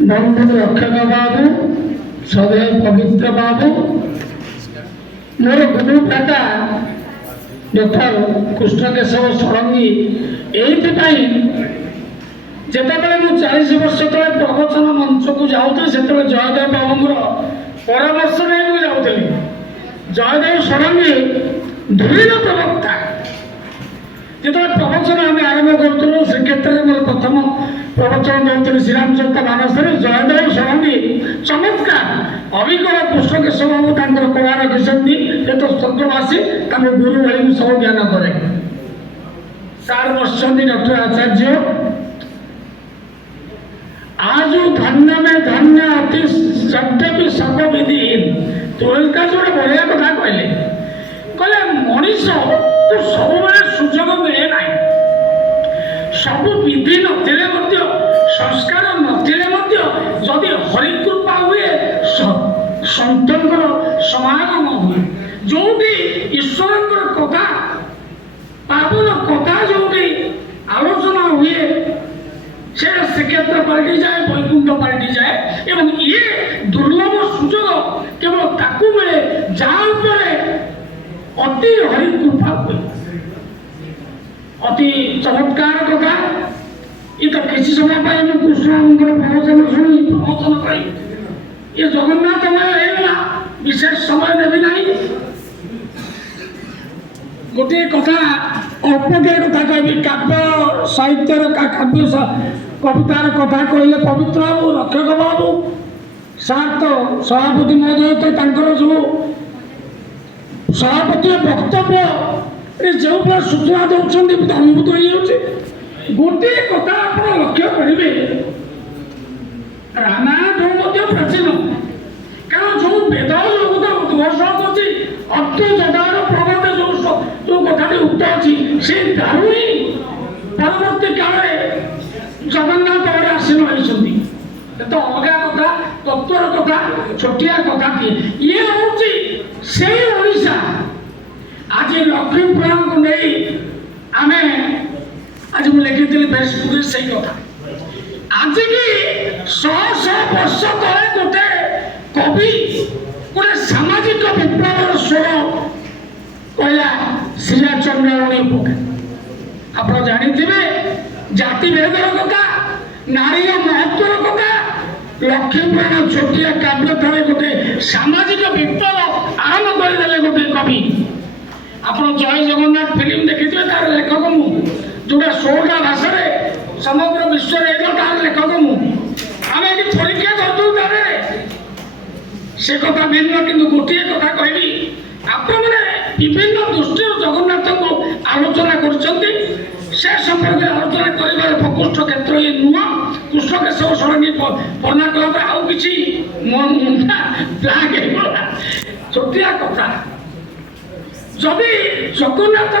बंधु रक्षक बाबू सदैव पवित्र बाबू मोर गुरु भ्राता डॉक्टर कृष्ण केशव षडंगी एइथिपाई जेतेबेले मु 40 वर्ष तले प्रवचन मंच को जाउथि सेतेबेले जयदेव बाबूर परामर्श नै मु जाउथि। जयदेव षडंगी धुरीर प्रवक्ता जेतेबेले प्रवचन आम आरंभ करूँ श्रीक्षेत्र में मोर प्रथम प्रवचन देते श्रीरामचंद्र मानस जयदेव षडंगी चमत्कार अभिज्ञ कृष्ण केशव बाबू कला रखी तो स्वर्गवासी गुरु भाई सब ज्ञान करे सार बसुँच डॉक्टर आचार्य आज धन्य में धन्य अति सत्य सब विधि तुलका जो बढ़िया कथा कहले कहले मनीष तो सब सुजोग मिले ना सब विधि नथिले संस्कार नथिले जदि हरिकृपा हुए सन्तंकर समागम हुए जो ईश्वर कथा पावन कथा जो आलोचना हुए से श्रीक्षेत्र पलटि जाए वैकुंठ पलटि जाए एवं ये दुर्लभ सुजोग केवल ताकू मिले जहाँ अति हरिकृपा हुए अति चमत्कार कथा ये तो किसी समय पर कृष्ण प्रवचन शुणी प्रवचन कर ये जगन्नाथमय विशेष समय देवी ना गोटे कथा अल्पटे कथा कह काव्य साहित्यर काव्य कवितार कथा कहले पवित्र बाबू रक्षक बाबू सार तो सभापति महोदय तो जो सभापति वक्तव्य जो भाई सूचना दौरान अनुभूत हो गोटे कथा आप लक्ष्य करेंगे रामायण जो प्राचीन कारण जो वेद जो उद्घोषण कर अर्थदार प्रबंध जो कथाटी उक्त अच्छी से दारू ही परवर्ती काल जगन्नाथ आड़े आसीन होती तो अलग कथा तत्वर कथा छोटिया कथा किए ये हूँ से ओडिशा आज लक्ष्मी पुराण को नहीं आम आज मुझे लिखी फेसबुक से कथा आज की 100 वर्ष तले गोटे कवि गोटे सामाजिक विप्लव स्वर कहला श्रीया चंद्राणी आप जानी जाति भेदर कथा नारी महत्वर कथा लक्ष्मी पुराण छोटिया काव्य थे गोटे सामाजिक विप्लव आरंभ करदे गोटे कवि आप जय जगन्नाथ फिल्म देखी तार लेखक मु जोटा 16टा भाषा समग्र विश्व तार लेखक मु आम ये परीक्षा करूँ से कथा भिन्न कि गोटे कथा कहली आप विभिन्न दृष्टि जगन्नाथ को आलोचना कर संपर्क आलोचना कर प्रकृष्ट क्षेत्र ये नुह कृष्ण केशव षडंगी बना कला आउ कि मुंडा ब्लाक छोटिया कथा जदि जगन्नाथ